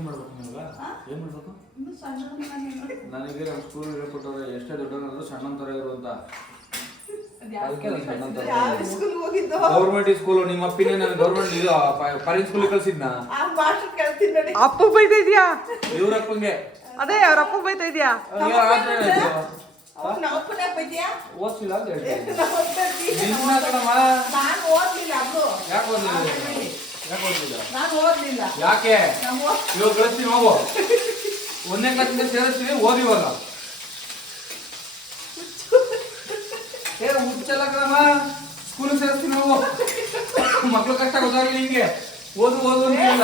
ಏನ್ ಮಾಡಬೇಕು ನಿಮ್ಗ ಏನ್ ಮಾಡಬೇಕು? ನನಗೆ ನಮ್ಮ ಸ್ಕೂಲ್ ಹೇಳ್ಕೊಟ್ಟವ್ರೆ ಎಷ್ಟೇ ದೊಡ್ಡವನಾದ್ರೂ ಸಣ್ಣ ತರ ಇರುವಂತ ಗೌರ್ಮೆಂಟ್ ಸ್ಕೂಲ್ ನಿಮ್ಮ ಅಪ್ಪಿನೇ ನಾನು ಗೌರ್ಮೆಂಟ್ ಇದು ಫಾರಿನ್ ಸ್ಕೂಲ್ ಕಳ್ಸಿದ್ನ ಅಪ್ಪ ಬೈತಾ ಇದೀಯಾ? ಇವ್ರಪ್ಪಂಗೆ ಅದೇ ಅವ್ರ ಅಪ್ಪ ಬೈತಾ ಇದೆಯಾ? ಅವ್ನು ಅಪ್ಪನೇ ಬೈದ್ಯಾ ಓದ್ಸಿಲ್ಲ ಅಂತ ಹೇಳ್ತೀನಿ ಯಾಕೆ ಓದ್ಲಿಲ್ಲ? ನಾನು ಯಾಕೆ? ನಾವು ಓದ್ ಇವಾಗ ಕಳಿಸ್ತೀನಿ ಹೋಗು. ಒಂದನೇ ಕ್ಲಾಸಿಂದ ಸೇರಿಸ್ತೀನಿ ಓದಿವಾಗ ಏ ಹುಚ್ಚಲ್ಲ ಕ್ರಮ. ಸ್ಕೂಲ್ ಸೇರಿಸ್ತೀನಿ ಹೋಗು. ಮಕ್ಳು ಕಷ್ಟ ಗೊತ್ತಾಗಲಿ ನಿಂಗೆ. ಓದು ಓದು ಅಂತ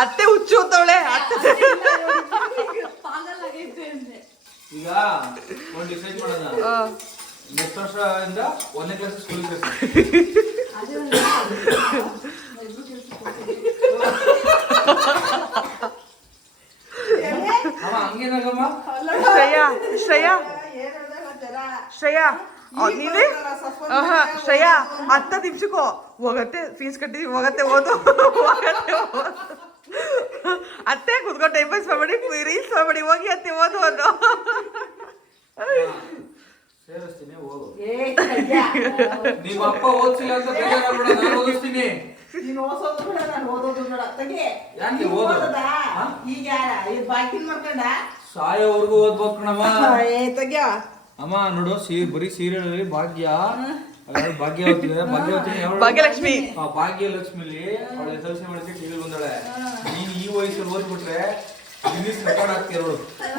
ಅತ್ತೆ ಹುಚ್ಚು ಅಂತವಳೆ. ಅತ್ತೆ ಈಗ ಒಂದು ಡಿಸೈಡ್ ಮಾಡೋಣ. ನೆಕ್ಸ್ಟ್ ವರ್ಷದಿಂದ ಒಂದನೇ ಕ್ಲಾಸ್ ಸ್ಕೂಲ್ ಅಮ್ಮ ಹಂಗೇನಾಗಮ್ಮ? ಶ್ರೇಯಾ ಶ್ರೇಯಾ? ಶ್ರೇಯಾ ನೀನೆ? ಆಹಾ, ಶ್ರೇಯಾ ಹತ್ತ ನಿಮಿಷಕ್ಕೋ ಹೋಗತ್ತೆ ಫೀಸ್ ಕಟ್ಟಿ ಹೋಗತ್ತೆ ಓದು. ಹೋಗತ್ತೆ ಅತ್ತೆ ಕುತ್ಕೊಂಡು ಟೈಮ್ ಪಾಸ್ ಮಾಡ್ಬೇಡಿ ರೀಲ್ಸ್ ಮಾಡ್ಬೇಡಿ ಹೋಗಿ ಅತ್ತೆ ಓದು ಅನ್ನೋ ಸೇರಿಸ್ತೀನಿ ಓದು ಏ, ಕಯ್ಯ. ನಿಮ್ಮ ಅಪ್ಪ ಓದ್ಸಿಲ್ಲ ಅಂತ ಬೇಜಾರಾಗ್ಬೇಡ ನಾನು ಓದಿಸ್ತೀನಿ ನೀನು ಓದ್ಸೋದು ಬೇಡ, ನಾನು ಓದೋದು ಬೇಡ. ತೆಗಿ. ಯಾಕೆ ನೀನು ಓದು? ಓದೋದಾ? ಹಾ? ಈಗ ಯಾರ? ಈ ಬಾಕಿನ್ ಮಾಡ್ಕೊಂಡ? ಸಾಯೋವರೆಗೂ ಓದ್ಬೇಕು ಕಣಮ್ಮ ಏ, ತೆಗ್ಯೋ. ಅಮ್ಮ ನೋಡು ಸೀ ಬರೀ ಸೀರಿಯಲ್ ಅಲ್ಲಿ ಭಾಗ್ಯ ಭಾಗ್ಯ ಭಾಗ್ಯವತಿ ಯಾವಳು? ಭಾಗ್ಯಲಕ್ಷ್ಮಿ. ಆ ಭಾಗ್ಯಲಕ್ಷ್ಮಿಲಿ ಅವಳ ಎಸ್ ಎಲ್ ಸಿ ಮಾಡಿಸಿ ಟಿವಿ ಬಂದಾಳೆ ನೀನ್ ಈ ವಯಸ್ಸಲ್ಲಿ ಓದ್ಬಿಟ್ರೆ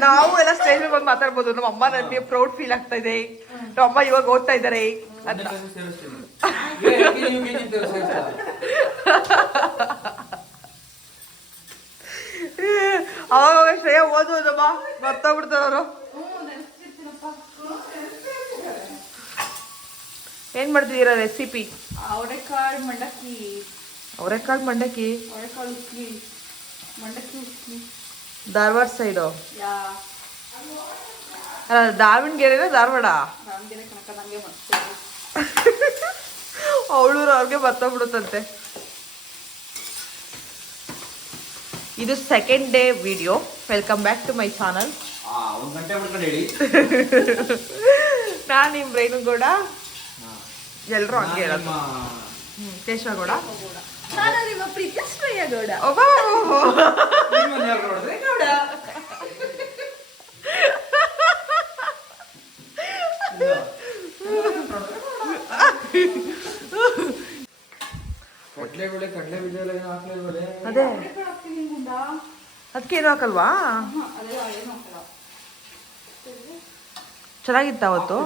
ನಾವು ಎಲ್ಲ ಸ್ಟೇಜ್ ಬಂದು ಮಾತಾಡ್ಬೋದು. ನಮ್ಮ ಅಮ್ಮ ನನಗೆ ಪ್ರೌಡ್ ಫೀಲ್ ಆಗ್ತಾ ಇದೆ. ನಮ್ಮ ಅಮ್ಮ ಇವಾಗ ಓದ್ತಾ ಇದ್ದಾರೆ. UKG ಅಂತ? ಅವಾಗ ಶ್ರೇಯ ಓದುವುದಮ್ಮ ಮರ್ತೋಗ್ಬಿಡ್ತಾರೆ ಅವರು. ಏನ್ ಮಾಡ್ತಿದ್ದೀರಾ ರೆಸಿಪಿ ಅವರೆಕಾಳು ಮಂಡಕ್ಕಿ. ಅವರೆಕಾಳು ಮಂಡಕ್ಕಿ. ಅವರೆಕಾಳು ಮಂಡಕ್ಕಿ ಧಾರವಾಡ ಸೈಡು ಯಾ. ಅಲ್ಲ ದಾವಣಗೆರೆನ ಧಾರವಾಡ? ದಾವಣಗೆರೆ ಮಾಡ್ತೀವಿ ಅವಳೂರು ಅವ್ರಿಗೆ ಬರ್ತೋಗ್ಬಿಡುತ್ತಂತೆ ಇದು second day video welcome back to my channel ಆ, ಒಂದ್ ಗಂಟೆ ಬಿಟ್ಕೊಂಡು ಹೇಳಿ. ನಾನು ನಿಮ್ಮ ರೇಣುಗೌಡ. ಎಲ್ಲರೂ ಹಂಗೆ ನಾನು ಹೇಳೋದು. ಕೇಶವಗೌಡ. ಒಬ್ಬ ನಿಮ್ಮನ್ನ ಯಾರು ನೋಡಿದ್ರೆ ಗೌಡ. ಕಡ್ಲೆಬೇಳೆ ಕಡ್ಲೆ ಬೀಜ ಎಲ್ಲ ಏನು ಹಾಕ್ಲೇಬೇಳೆ ಅದೇ ಅವರೆಕಾಳು ಹಾಕ್ತೀನಿ ಗುಂಡ ಅದಕ್ಕೆ ಏನು ಹಾಕಲ್ವಾ? ಏನು ಚೆನ್ನಾಗಿತ್ತ ಅವತ್ತು?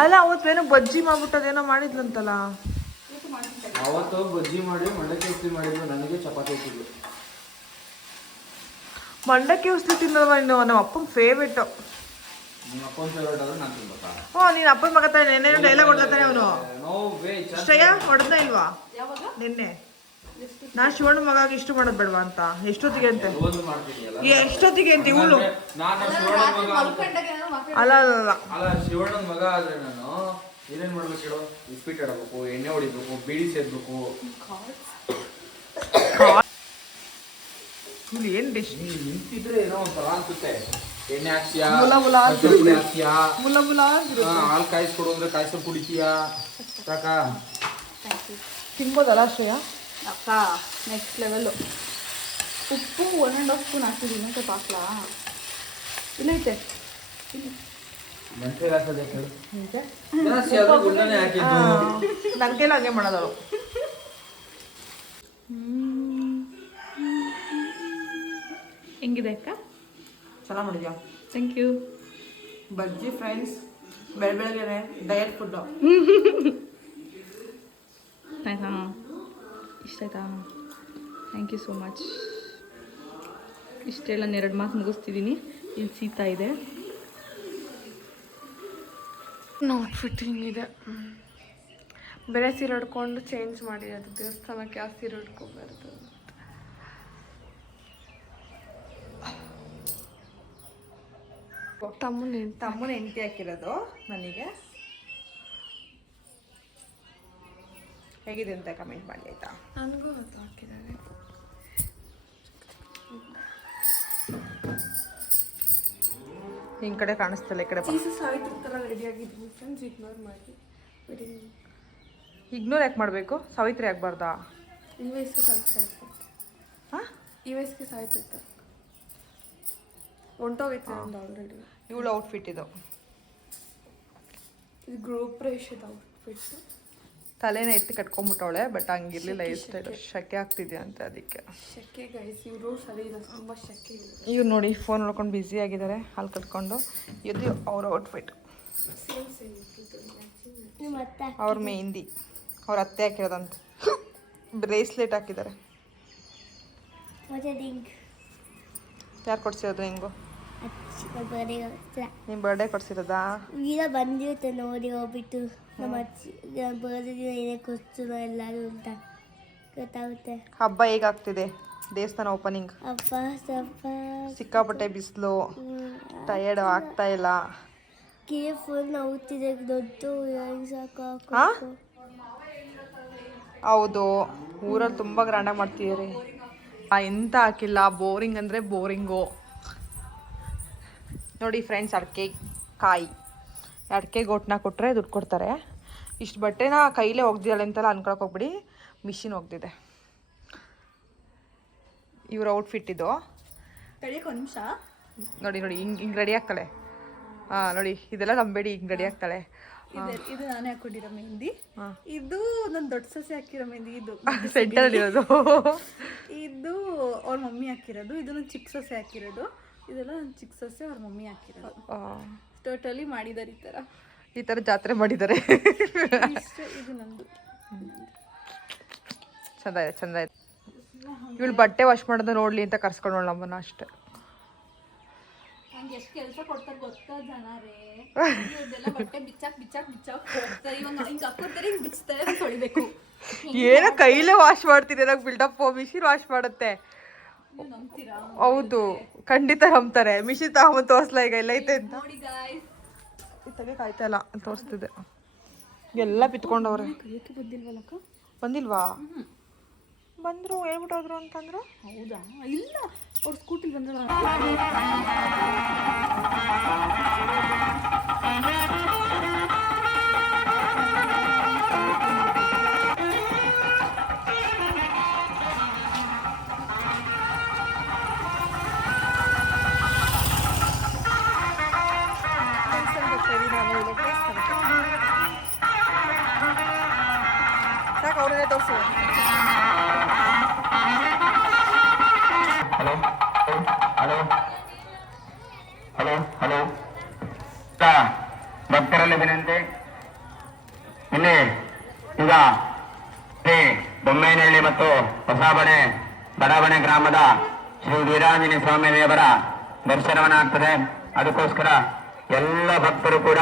ಅಲ್ಲ ಅವತ್ತು ಅವತ್ತೇನೋ ಬಜ್ಜಿ ಮಾಡ್ಬಿಟ್ಟದೇನೋ ಮಾಡಿದ್ಲಂತಲ್ಲ. ಅವತ್ತು ಬಜ್ಜಿ ಮಾಡಿ ಮಂಡಕ್ಕಿ ಉಸ್ಲಿ ಮಾಡಿದ್ರು ನನಗೆ ಚಪಾತಿ ಹಾಕಿದ್ರು ಮಂಡಕ್ಕಿ ಉಸ್ಲಿ ತಿನ್ನಲ್ವಾ ಇನ್ನು ನಮ್ಮ ಅಪ್ಪನ ಫೇವ್ರೇಟ್ ನಿಮ್ಮ ಅಪ್ಪನ ಫೇವ್ರೇಟ್ ನಾನು ಅಪ್ಪನ ಮಗ ತಾನೆ ನೆನ್ನೆ ಡೈಲಾಗ್ ಹೊಡ್ದಾನೆ ಅವನು. ಶ್ರೇಯಾ ಹೊಡೆದ ಇಲ್ವಾ? ಯಾವಾಗ? ನಿನ್ನೆ. ನಾ ಶಿವಣ್ಣ ಮಗ ಇಷ್ಟು ಮಾಡೋದ್ ಬೇಡವಾ ಅಂತ? ಎಷ್ಟೊತ್ತಿಗೆ ಅಂತೆ? ಎಷ್ಟೊತ್ತಿಗೆ ಅಂತ? ಇವಳು? ಅಲ್ಲ ಅಲ್ಲ ಶಿವಣ್ಣನ ಮಗ ಆದ್ರೆ ನಾನು ಏನೇನ್ ಮಾಡ್ಬೇಕು ಹೇಳು? ಇಸ್ಪೀಟ್ ಆಡಬೇಕು ಎಣ್ಣೆ ಹೊಡಿಬೇಕು ಬೀಡಿ ಸೇರ್ಬೇಕು ಏನ್ ಡಿಶ್ ನಿಂತಿದ್ರೆ ಏನೋ ಒಂಥರ ಅನ್ಸುತ್ತೆ. ಎಣ್ಣೆ ಹಾಕ್ತೀಯಾ? ಹಾಕ್ತೀಯಾ? ಮುಲ ಮುಲ ಹಾಲ್ ಕಾಯಿಸ್ಕೊಡು ಅಂದ್ರೆ ಕಾಯಿಸ್ಕೊಂಡು ಕುಡಿತೀಯಾ? ಸಾಕಾ? ತಿನ್ಬೋದಲ್ಲ ಶ್ರೇಯ? ಅಕ್ಕ ನೆಕ್ಸ್ಟ್ ಲೆವೆಲ್ಲು ಉಪ್ಪು ಒನ್ ಆ್ಯಂಡ್ ಹಾಫ್ ಸ್ಪೂನ್ ಹಾಕಿದ್ದೀನಿ ಸ್ವಲ್ಪ ಹಾಕ್ಲಾ? ಇಲ್ಲೈತೆ. ನನ್ನ ಕೈಲಿ ಹಂಗೆ ಹೆಂಗಿದೆ ಅಕ್ಕ? ಚೆನ್ನಾಗಿ ಮಾಡಿದ್ಯಾ? ಥ್ಯಾಂಕ್ ಯು ಬಜ್ಜಿ ಫ್ರೆಂಡ್ಸ್ ಬೆಳ ಬೆಳಗ್ಗೆನೆ ಡಯಟ್ ಫುಡ್ಡು. ಆಯ್ತಾ ಇಷ್ಟ ಆಯ್ತಾ ಥ್ಯಾಂಕ್ ಯು ಸೋ ಮಚ್ ಇಷ್ಟೆಲ್ಲ ನಾನು ಎರಡು ಮಾತು ಮುಗಿಸ್ತಿದ್ದೀನಿ ಇಲ್ಲಿ ಸೀತಾ ಇದೆ? ನೋಟ್ ಫಿಟ್ಟಿಂಗ್ ಇದೆ. ಬೇರೆ ಸೀರೆ ಉಡ್ಕೊಂಡು ಚೇಂಜ್ ಮಾಡಿರೋದು ದೇವಸ್ಥಾನಕ್ಕೆ ಯಾವ ಸೀರೆ ಹೊಡ್ಕೊಬಾರ್ದು ತಮ್ಮನ ತಮ್ಮನ ಎಂಟಿ ಹಾಕಿರೋದು ನನಗೆ ಹೇಗಿದೆ ಅಂತ ಕಮೆಂಟ್ ಮಾಡಿ ಆಯ್ತಾ? ನನಗೂ ಹತ್ತು ಹಾಕಿದ್ದಾರೆ. ನಿನ್ ಕಡೆ ಕಾಣಿಸ್ತಲ್ಲ ಈ ಕಡೆ ಬಾ. ಜೀಸಸ್ ಸಾವಿತ್ರಿ ಥರ ರೆಡಿ ಆಗಿದ್ವಿ. ಫ್ರೆಂಡ್ಸ್ ಇಗ್ನೋರ್ ಮಾಡಿ. ಬಿಡಿ ಇಗ್ನೋರ್ ಯಾಕೆ ಮಾಡಬೇಕು? ಸಾವಿತ್ರಿ ಆಗಬಾರ್ದಾ? ಈ ವಯಸ್ಸಿಗೆ ಸಾವಿತ್ರಿ ಆಗ್ಬಾರ್ದು. ಹಾಂ? ಈ ವಯಸ್ಸಿಗೆ ಸಾವಿತ್ರಿ ಹೊಂಟೋಗೈತೆ ಒಂದು ಆಲ್ರೆಡಿ ಇವಳು ಔಟ್ಫಿಟ್ ಇದು. ಇದು ಗ್ರೂಪ್ ರೇಷದ ಔಟ್ಫಿಟ್ ತಲೆನ ಎತ್ತಿ ಕಟ್ಕೊಂಡ್ಬಿಟ್ಟವಳೆ ಬಟ್ ಹಂಗಿರ್ಲಿಲ್ಲ ಇಷ್ಟ ಶಕೆ. ಆಗ್ತಿದೆ ಅಂತ ಅದಕ್ಕೆ. ಶೆಕೆ ಗೈಸ್ ಇವರು ಸರಿ ಇಲ್ಲ ತುಂಬ ಶೆಕೆ. ಇವ್ರು ನೋಡಿ ಫೋನ್ ನೋಡ್ಕೊಂಡು ಬ್ಯುಸಿ ಆಗಿದ್ದಾರೆ ಹಾಲು ಕಟ್ಕೊಂಡು. ಇದು ಅವ್ರ ಔಟ್ಫಿಟ್ ಅವ್ರ ಮೆಹಂದಿ ಅವ್ರ ಅತ್ತೆ ಹಾಕಿರೋದಂತ. ಬ್ರೇಸ್ಲೆಟ್ ಹಾಕಿದ್ದಾರೆ. ಯಾರು ಕೊಡ್ಸಿರೋದು ಹಿಂಗು? ನಿಮ್ಮ ಬರ್ಡೇ ಕೊಡ್ಸಿರೋದಾ? ಈಗ ಬಂದಿರುತ್ತೆ ನೋಡಿ ಹೋಗ್ಬಿಟ್ಟು. ನಮ್ಮ ಅಜ್ಜಿ ಬರ್ಡೇ ಏನೇ ಕೊಚ್ಚು ಎಲ್ಲರೂ ಅಂತ. ಗೊತ್ತಾಗುತ್ತೆ. ಹಬ್ಬ ಹೇಗಾಗ್ತಿದೆ? ದೇವಸ್ಥಾನ ಓಪನಿಂಗ್ ಸ್ವಲ್ಪ ಸಿಕ್ಕಾಪಟ್ಟೆ ಬಿಸಿಲು. ಟಯರ್ಡ್ ಆಗ್ತಾ ಇಲ್ಲ. ಕೀ ಫುಲ್ ನೋವುತ್ತಿದೆ ದೊಡ್ಡ ಹಾ? ಹೌದು. ಊರಲ್ಲಿ ತುಂಬ ಗ್ರ್ಯಾಂಡಾಗಿ ಮಾಡ್ತಿದ್ದೀರಿ. ಎಂತ ಹಾಕಿಲ್ಲ ಬೋರಿಂಗ್ ಅಂದರೆ ಬೋರಿಂಗು. ನೋಡಿ ಫ್ರೆಂಡ್ಸ್ ಅಡಿಕೆ ಕಾಯಿ. ಅಡಿಕೆ ಗೋಟ್ನ ಕೊಟ್ಟರೆ ದುಡ್ಡು ಕೊಡ್ತಾರೆ. ಇಷ್ಟು ಬಟ್ಟೆನ ಕೈಲೇ ಒಗ್ದಿದ್ದಾಳೆ ಅಂತೆಲ್ಲ ಅನ್ಕೊಳಕ್ಕೆ ಹೋಗ್ಬಿಡಿ. ಮಿಷಿನ್ ಒಗ್ದಿದೆ. ಇವ್ರ ಔಟ್ಫಿಟ್ ಇದು. ನಿಮಿಷ. ನೋಡಿ ನೋಡಿ ಹಿಂಗೆ ಹಿಂಗೆ ರೆಡಿ ಆಗ್ತಾಳೆ. ಹಾಂ ನೋಡಿ ಇದೆಲ್ಲ ನಂಬೇಡಿ ಹಿಂಗೆ ರೆಡಿ ಆಗ್ತಾಳೆ. ಇದು ಇದು ನಾನೇ ಹಾಕೊಂಡಿರೋ ಮೆಹಂದಿ ಇದು ನನ್ನ ದೊಡ್ಡ ಸೊಸೆ ಹಾಕಿರೋ ಮೆಹಂದಿ ಇದು ಸೆಂಟರ್ ಇರೋದು. ಇದು ಅವ್ರ ಮಮ್ಮಿ ಹಾಕಿರೋದು ಇದು ನನ್ನ ಚಿಕ್ಕ ಸಸಿ ಹಾಕಿರೋದು. ಇದೆಲ್ಲ ನನ್ನ ಚಿಕ್ಕ ಸಸ್ಯ ಅವ್ರ ಮಮ್ಮಿ ಹಾಕಿರೋದು. ಟೋಟಲಿ ಮಾಡಿದ್ದಾರೆ ಈ ಥರ ಈ ಥರ ಜಾತ್ರೆ ಮಾಡಿದ್ದಾರೆ ಇದು ನಂದು. ಚಂದ ಆಯ್ತು ಚಂದ ಆಯ್ತು. ಇವಳು ಬಟ್ಟೆ ವಾಶ್ ಮಾಡೋದು ನೋಡ್ಲಿ ಅಂತ ಕರ್ಸ್ಕೊಂಡು ನಮ್ಮನ್ನ ಅಷ್ಟೆ. ಎಷ್ಟು ಕೆಲಸ ಕೊಡ್ತಾರೆ ಗೊತ್ತಾ ಜನರೇ? ಇವ್ರದ್ದೆಲ್ಲ ಬಟ್ಟೆ ಬಿಚ್ಚಾಕ್ ಬಿಚ್ಚಾಕ್ ಬಿಚ್ಚಾಕ್ ಹೋಗ್ತಾರೆ ಇವಾಗ ಹಿಂಗೆ ಹಾಕೋತಾರೆ ಹಿಂಗೆ ಬಿಚ್ತಾರೆ ತೊಳಿಬೇಕು ಏನೋ ಕೈಲೇ ವಾಶ್ ಮಾಡ್ತೀನಿ ಬಿಲ್ಡಪ್ ಮಿಷಿನ್ ವಾಶ್ ಮಾಡುತ್ತೆ. ಹೌದು ಖಂಡಿತ ನಂಬ್ತಾರೆ. ಮಿಶಿತ ತಗೊಂಬಂದು ತೋರಿಸ್ಲಾ ಈಗ ಎಲ್ಲ ಐತೆ ಅಂತ. ಇಲ್ಲ ತೋರಿಸ್ತಿದ್ದೆ. ಎಲ್ಲ ಬಿತ್ಕೊಂಡವ್ರೆ ಬಂದಿಲ್ವಾ? ಬಂದ್ರು ಹೇಳ್ಬಿಟ್ಟು ಹೋದ್ರು ಅಂತಂದ್ರು? ಹೌದಾ? ಇಲ್ಲ ಅವ್ರ ಸ್ಕೂಟಿಲಿ ಬಂದ್ರೆ ಭಕ್ತರಲ್ಲಿ ವಿನಂತಿ. ಇಲ್ಲಿ ಈಗ ಶ್ರೀ ಬೊಮ್ಮೇನಹಳ್ಳಿ ಮತ್ತು ಹೊಸಬಣೆ, ಬಡಾವಣೆ ಗ್ರಾಮದ ಶ್ರೀ ವೀರಾಂಜನಿ ಸ್ವಾಮಿ ದೇವರ ದರ್ಶನವನ್ನಾಗ್ತದೆ. ಅದಕ್ಕೋಸ್ಕರ ಎಲ್ಲ ಭಕ್ತರು ಕೂಡ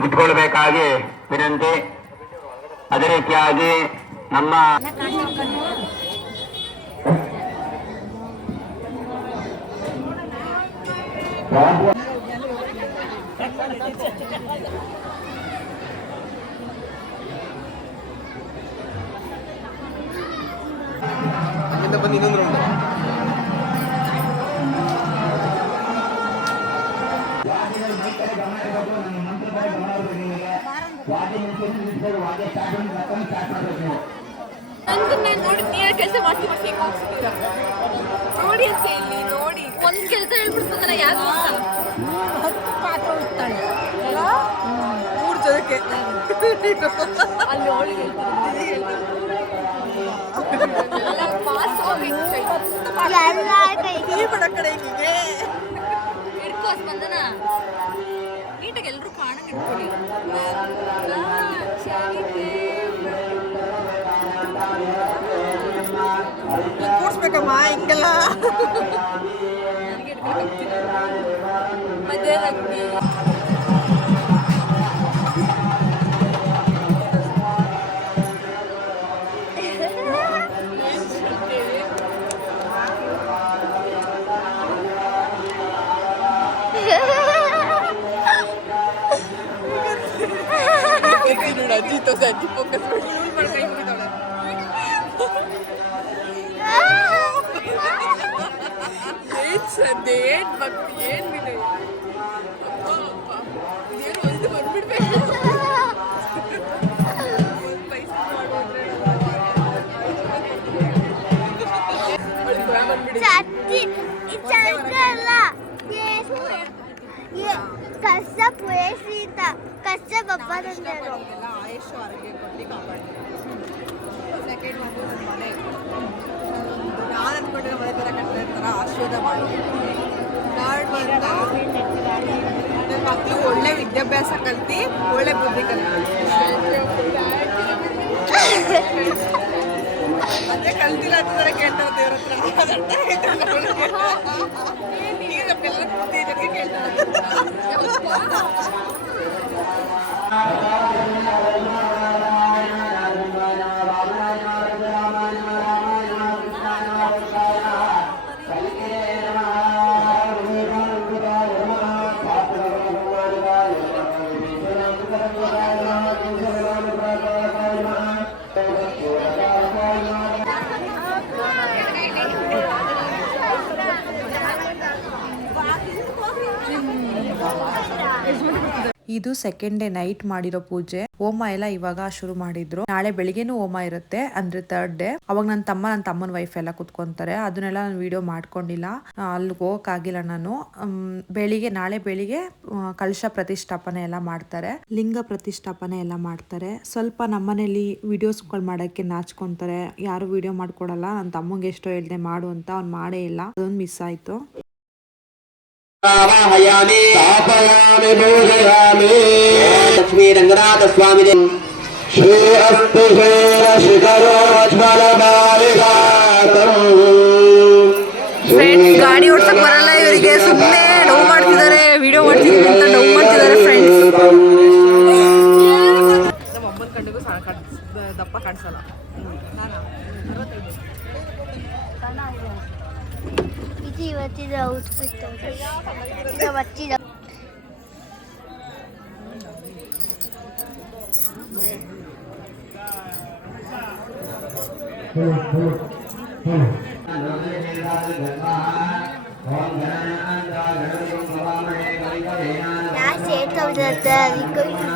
ನಿಂತ್ಕೊಳ್ಬೇಕಾಗಿ ವಿನಂತಿ ಅದೇ ರೀತಿಯಾಗಿ ನಮ್ಮ ನೋಡಿ? ನೀವೇ ಕೆಲಸ ಮಾಡ್ತೀವಿ ನೋಡಿ ಅಂತ ಇಲ್ಲಿ ನೋಡಿ ಒಂದ್ ಕೆಲಸ ಹೇಳ್ಬಿಡ್ತದಲ್ಲ ಯಾರು ಮೂರು ಜನಕ್ಕೆ ಅಲ್ಲಿ ಅವಳಿಗೆ ಕಡೆ ಹೀಗೆ ಹಿಡ್ಕೋ ಸ್ಪಂದನ ನೀಟಾಗಿ ಎಲ್ಲರೂ ಕಾಣಂಗ್ ಇಟ್ಕೊಳ್ಳಿ ಕೂರ್ಸ್ಬೇಕಮ್ಮ ಹಿಂಗೆಲ್ಲ. ಮತ್ತೆ ನನಗೆ ಏನ್ ಸದ್ದೆ ಏನ್ ಭಕ್ತಿ ಏನ್ ವಿನಯ ಅಪ್ಪ ಅಪ್ಪ ಇದೇನು ಒಂದು ಬಂದ್ಬಿಡ್ಬೇಕು ಪೈಸೆ ಮಾಡೋದ್ರೆ ಅವಳಿಗೆ ಭಯ ಬಂದ್ಬಿಡಿ ಚಟ್ಟಿ ಚಂದಲ್ಲ ಕಷ್ಟ ಪುರೇಸಿತ ಕಷ್ಟ ಬಬ್ಬರಂದರು ಆಯುಷ್ ಆರೋಗ್ಯ ಕೊಟ್ಟು ಕಾಪಾಡಿ ಸೆಕೆಂಡ್ ಒಂದು ನನ್ನ ಮನೆ ನಾನು ಅಂದ್ಕೊಂಡಿರೋ ಮನೆ ಥರ ಕಟ್ತಾ ಇರ್ತಾರೆ? ಆಶೀರ್ವಾದ ಮಾಡಿ. ಥರ್ಡ್ ಬಂದು. ನನ್ನ ಮಕ್ಕಳು ಒಳ್ಳೆ ವಿದ್ಯಾಭ್ಯಾಸ ಕಲ್ತಿ, ಒಳ್ಳೆ ಬುದ್ಧಿ ಕಲ್ತಿ. ಅದೇ ಕಲ್ತಿಲ್ಲ ಅಂತಂದ್ರೆ ಕೇಳ್ತಾರೆ ದೇವ್ರ ಹತ್ರ. ಅದ್ ಅರ್ಥ ಆಯ್ತಾ ನಮ್ಗೆ? ಈಗ ನಮ್ಗೆಲ್ಲ ಬುದ್ಧಿ ಇದಕ್ಕೆ ಕೇಳ್ತಾರೆ ಇದು ಸೆಕೆಂಡ್ ಡೇ ನೈಟ್ ಮಾಡಿರೋ ಪೂಜೆ. ಹೋಮ ಎಲ್ಲ ಇವಾಗ ಶುರು ಮಾಡಿದ್ರು. ನಾಳೆ ಬೆಳಿಗ್ಗೆನು ಹೋಮ ಇರುತ್ತೆ, ಅಂದ್ರೆ ತರ್ಡ್ ಡೇ ಅವಾಗ ನನ್ನ ತಮ್ಮ ನನ್ನ ತಮ್ಮನ ವೈಫ್ ಎಲ್ಲ ಕುತ್ಕೊಂತಾರೆ. ಅದನ್ನೆಲ್ಲ ನಾನು ವಿಡಿಯೋ ಮಾಡ್ಕೊಂಡಿಲ್ಲ. ಅಲ್ಲಿ ಹೋಗಕ್ಕಾಗಿಲ್ಲ ನಾನು. ಬೆಳಿಗ್ಗೆ, ನಾಳೆ ಬೆಳಿಗ್ಗೆ ಕಳಶ ಪ್ರತಿಷ್ಠಾಪನೆ ಎಲ್ಲ ಮಾಡ್ತಾರೆ. ಲಿಂಗ ಪ್ರತಿಷ್ಠಾಪನೆ ಎಲ್ಲ ಮಾಡ್ತಾರೆ. ಸ್ವಲ್ಪ ನಮ್ಮನೇಲಿ ವಿಡಿಯೋಸ್ಗಳು ಮಾಡಕ್ಕೆ ನಾಚ್ಕೊಂತಾರೆ. ಯಾರು ವಿಡಿಯೋ ಮಾಡ್ಕೊಡಲ್ಲ. ನನ್ನ ತಮ್ಮಂಗೆ ಎಷ್ಟೋ ಹೇಳ್ದೆ ಮಾಡು ಅಂತ ಅವ್ನು ಮಾಡೇ ಇಲ್ಲ. ಅದೊಂದು ಮಿಸ್ ಆಯ್ತು. ಆವಾಹಯಾಮಿ ಸ್ಥಾಪಯಾಮಿ ಪೂಜಯಾಮಿ ಲಕ್ಷ್ಮೀ ರಂಗನಾಥ ಸ್ವಾಮಿ ಶ್ರೀ ಅಸ್ತು ಶಿಖರೋಜ್ವಲ ಫ್ರೆಂಡ್ಸ್ ಗಾಡಿ ಓಡ್ಸಕ್ ಬರಲ್ಲ ಇವರಿಗೆ. ಸುಮ್ಮನೆ ನೋವು ಮಾಡ್ತಿದ್ದಾರೆ ವಿಡಿಯೋ ಮಾಡ್ತಿದ್ದಾರೆ ಅಂತ ನೋವು ಮಾಡ್ತಿದ್ದಾರೆ ಫ್ರೆಂಡ್ಸ್ ನಮ್ಮ ಅಮ್ಮನ ಕಣ್ಣಿಗೂ ಸಣ್ಣ ಕಾಣ್ ದಪ್ಪ ಕಾಣಿಸಲ್ಲ ಇದು ಇವತ್ತಿನ ಔಟ್ಫಿಟ್ ಈಗ ಬರ್ತಿದ ನಾ ಸೇರ್ತವ್ರ ಅದಕ್ಕೆ ಅಂದರೆ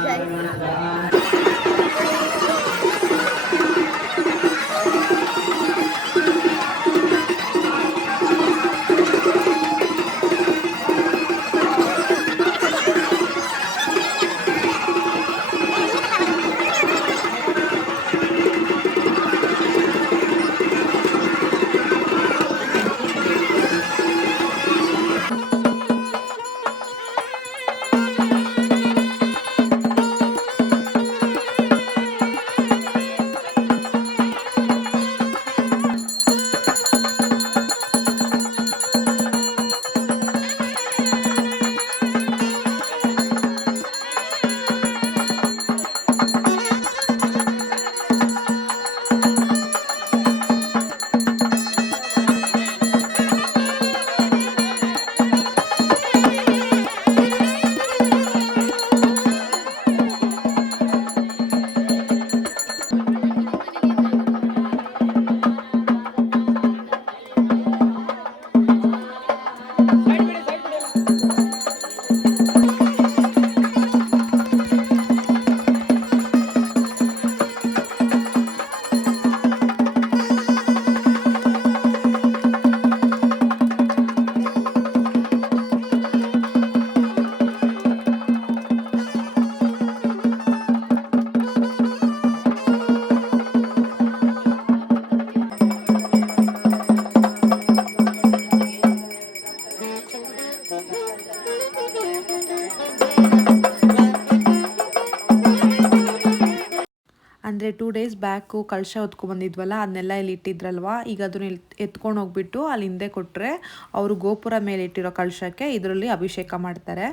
ಬ್ಯಾಕು ಕಳಶ ಹೊತ್ಕೊಂಡ್ಬಂದಿದ್ವಲ್ಲ ಅದನ್ನೆಲ್ಲ ಇಲ್ಲಿ ಇಟ್ಟಿದ್ರಲ್ವಾ? ಈಗ ಅದನ್ನ ಎತ್ಕೊಂಡು ಹೋಗ್ಬಿಟ್ಟು ಅಲ್ಲಿ ಹಿಂದೆ ಕೊಟ್ಟರೆ ಅವರು ಗೋಪುರ ಮೇಲೆ ಇಟ್ಟಿರೋ ಕಳಶಕ್ಕೆ ಇದರಲ್ಲಿ ಅಭಿಷೇಕ ಮಾಡ್ತಾರೆ.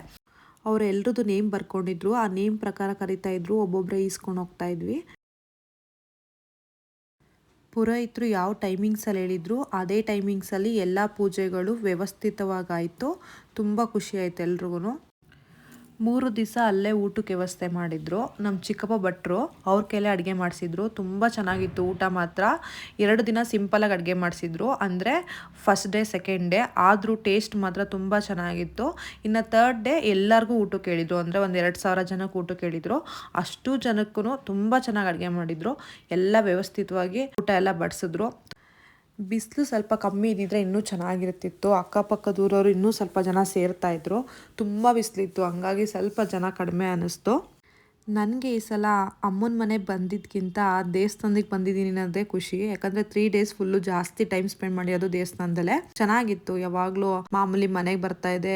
ಅವರೆಲ್ಲರದ್ದು ನೇಮ್ ಬರ್ಕೊಂಡಿದ್ರು. ಆ ನೇಮ್ ಪ್ರಕಾರ ಕರಿತಾ ಇದ್ರು. ಒಬ್ಬೊಬ್ಬರೇ ಈಸ್ಕೊಂಡು ಹೋಗ್ತಾ ಇದ್ವಿ. ಪುರೋಹಿತರು ಯಾವ ಟೈಮಿಂಗ್ಸಲ್ಲಿ ಹೇಳಿದ್ರು, ಅದೇ ಟೈಮಿಂಗ್ಸಲ್ಲಿ ಎಲ್ಲ ಪೂಜೆಗಳು ವ್ಯವಸ್ಥಿತವಾಗಾಯಿತು ತುಂಬ ಖುಷಿ ಆಯ್ತು ಎಲ್ರಿಗೂ ಮೂರು ದಿವಸ ಅಲ್ಲೇ ಊಟಕ್ಕೆ ವ್ಯವಸ್ಥೆ ಮಾಡಿದ್ರು. ನಮ್ಮ ಚಿಕ್ಕಪ್ಪ ಭಟ್ರು ಅವ್ರ ಕೈಲೇ ಅಡುಗೆ ಮಾಡಿಸಿದ್ರು. ತುಂಬ ಚೆನ್ನಾಗಿತ್ತು ಊಟ ಮಾತ್ರ. ಎರಡು ದಿನ ಸಿಂಪಲಾಗಿ ಅಡುಗೆ ಮಾಡಿಸಿದ್ರು. ಅಂದರೆ ಫಸ್ಟ್ ಡೇ ಸೆಕೆಂಡ್ ಡೇ ಆದರೂ ಟೇಸ್ಟ್ ಮಾತ್ರ ತುಂಬ ಚೆನ್ನಾಗಿತ್ತು. ಇನ್ನು ತರ್ಡ್ ಡೇ ಎಲ್ಲರಿಗೂ ಊಟ ಕೇಳಿದ್ರು. ಅಂದರೆ ಒಂದು ಎರಡು ಸಾವಿರ ಜನಕ್ಕೆ ಊಟ ಕೇಳಿದ್ರು. ಅಷ್ಟು ಜನಕ್ಕೂ ತುಂಬ ಚೆನ್ನಾಗಿ ಅಡುಗೆ ಮಾಡಿದರು. ಎಲ್ಲ ವ್ಯವಸ್ಥಿತವಾಗಿ ಊಟ ಎಲ್ಲ ಬಡಿಸಿದ್ರು. ಬಿಸಿಲು ಸ್ವಲ್ಪ ಕಮ್ಮಿ ಇದ್ದಿದ್ರೆ ಇನ್ನೂ ಚೆನ್ನಾಗಿರ್ತಿತ್ತು ಅಕ್ಕಪಕ್ಕದೂರವರು ಇನ್ನೂ ಸ್ವಲ್ಪ ಜನ ಸೇರ್ತಾ ಇದ್ರು. ತುಂಬ ಬಿಸಿಲಿತ್ತು. ಹಂಗಾಗಿ ಸ್ವಲ್ಪ ಜನ ಕಡಿಮೆ ಅನ್ನಿಸ್ತು ನನಗೆ ಈ ಸಲ ಅಮ್ಮನ ಮನೆ ಬಂದಿದ್ದಕ್ಕಿಂತ ದೇವಸ್ಥಾನಕ್ಕೆ ಬಂದಿದ್ದೀನಿ ಅನ್ನೋದೇ ಖುಷಿ. ಯಾಕಂದರೆ ತ್ರೀ ಡೇಸ್ ಫುಲ್ಲು ಜಾಸ್ತಿ ಟೈಮ್ ಸ್ಪೆಂಡ್ ಮಾಡಿರೋದು ದೇವಸ್ಥಾನದಲ್ಲೇ. ಚೆನ್ನಾಗಿತ್ತು. ಯಾವಾಗಲೂ ಮಾಮೂಲಿ ಮನೆಗೆ ಬರ್ತಾ ಇದೆ.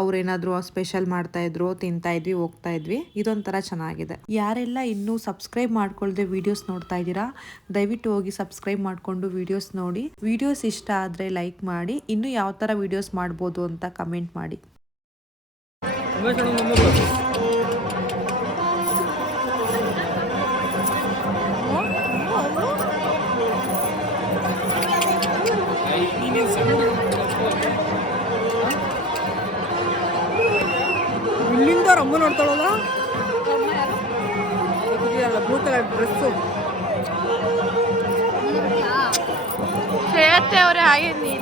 ಅವ್ರೇನಾದರೂ ಸ್ಪೆಷಲ್ ಮಾಡ್ತಾ ಇದ್ರು, ತಿಂತಾ ಇದ್ವಿ, ಹೋಗ್ತಾ ಇದ್ವಿ. ಇದೊಂಥರ ಚೆನ್ನಾಗಿದೆ. ಯಾರೆಲ್ಲ ಇನ್ನೂ ಸಬ್ಸ್ಕ್ರೈಬ್ ಮಾಡ್ಕೊಳ್ದೆ ವಿಡಿಯೋಸ್ ನೋಡ್ತಾ ಇದ್ದೀರಾ, ದಯವಿಟ್ಟು ಹೋಗಿ ಸಬ್ಸ್ಕ್ರೈಬ್ ಮಾಡಿಕೊಂಡು ವಿಡಿಯೋಸ್ ನೋಡಿ. ವಿಡಿಯೋಸ್ ಇಷ್ಟ ಆದರೆ ಲೈಕ್ ಮಾಡಿ. ಇನ್ನೂ ಯಾವ ಥರ ವಿಡಿಯೋಸ್ ಮಾಡ್ಬೋದು ಅಂತ ಕಮೆಂಟ್ ಮಾಡಿ. ಉಮೇಶ್ ಅಣ್ಣ ಮೊಮ್ಮಗಳು ಇಲ್ಲಿಂದ ರಮ್ಮ ನೋಡ್ತಾಳಲ್ಲ ಇದೆಯಲ್ಲ ಬ್ಲೂ ಕಲರ್ ಡ್ರೆಸ್ಸು ಶ್ರೇಯತ್ತೆ ಅವರೇ ಹಾಗೆ ಇಲ್ಲಿ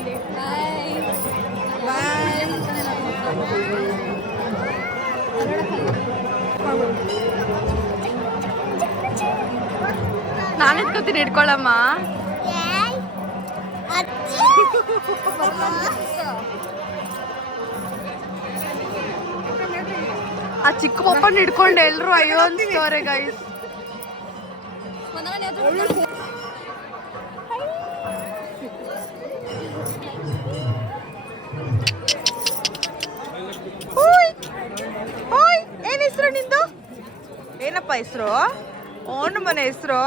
ನಾನು ಎತ್ಕೋತೀನಿ ಹಿಡ್ಕೊಳ್ಳಮ್ಮ ಆ ಚಿಕ್ಕ ಪಪ್ಪನ ಹಿಡ್ಕೊಂಡು ಎಲ್ರು ಅಯ್ಯೋ ಅನ್ಸ್ತವ್ರೆ ಗೈಸ್ ಏನ್ ಹೆಸರು ನಿಂದು? ಏನಪ್ಪ ಹೆಸರು? ಓನ್ ಮನೆ ಹೆಸರು?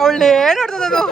ಅವಳೇ ನೋಡ್ತದದು.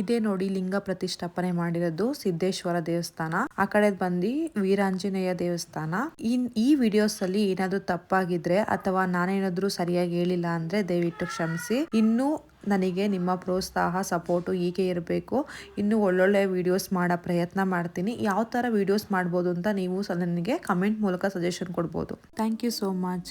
ಇದೇ ನೋಡಿ ಲಿಂಗ ಪ್ರತಿಷ್ಠಾಪನೆ ಮಾಡಿರೋದು ಸಿದ್ದೇಶ್ವರ ದೇವಸ್ಥಾನ. ಆ ಕಡೆ ಬಂದು ವೀರಾಂಜನೇಯ ದೇವಸ್ಥಾನ. ಇನ್ ಈ ವಿಡಿಯೋಸ್ ಅಲ್ಲಿ ಏನಾದ್ರು ತಪ್ಪಾಗಿದ್ರೆ ಅಥವಾ ನಾನೇನಾದ್ರೂ ಸರಿಯಾಗಿ ಹೇಳಿಲ್ಲ ಅಂದ್ರೆ ದಯವಿಟ್ಟು ಕ್ಷಮಿಸಿ. ಇನ್ನು ನನಗೆ ನಿಮ್ಮ ಪ್ರೋತ್ಸಾಹ, ಸಪೋರ್ಟು ಹೀಗೆ ಇರಬೇಕು. ಇನ್ನು ಒಳ್ಳೊಳ್ಳೆ ವಿಡಿಯೋಸ್ ಮಾಡೋ ಪ್ರಯತ್ನ ಮಾಡ್ತೀನಿ. ಯಾವ ಥರ ವಿಡಿಯೋಸ್ ಮಾಡ್ಬೋದು ಅಂತ ನೀವು ನನಗೆ ಕಮೆಂಟ್ ಮೂಲಕ ಸಜೆಷನ್ ಕೊಡ್ಬೋದು. Thank you so much.